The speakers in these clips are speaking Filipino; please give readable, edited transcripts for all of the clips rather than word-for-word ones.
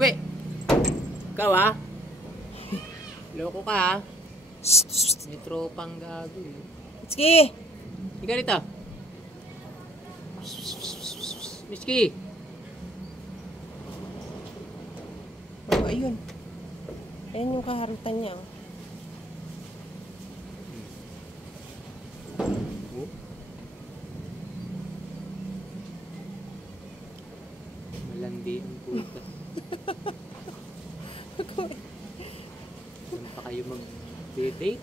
Weh! Ikaw ha? Loko ka ha? May tropang gago eh. Mitski! Ika rito. Mitski! Oh, ayun. Ayan yung kaharutan niya. Oh. Malandi ang puta. Saan pa kayo mag-date?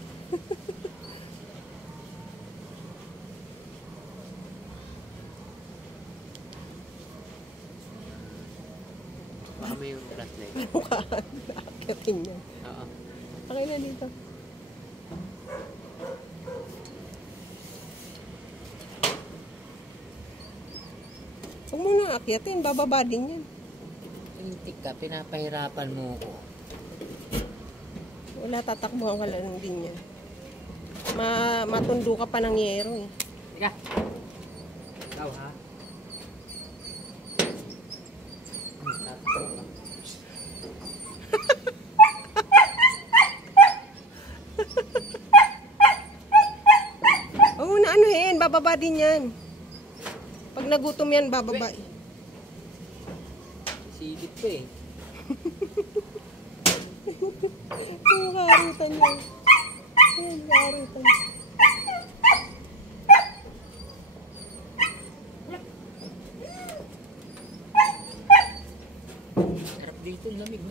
Baka may yung flashlight. Mukhaan. Nakakyatin niya. Oo. Okay na dito. Huwag mo na akyatin. Bababa din yan. Intik ka, pinapahirapan mo ko. Wala, tatakbuhan ka lang din yan. Matundo ka pa ng yero eh. Ika! Ikaw ha? Huwag mo na anuhin. Bababa din yan. Pag nagutom yan, bababa eh. Silip pa eh. Yung kaharutan niya. Yung kaharutan niya. Harap dito, lamig.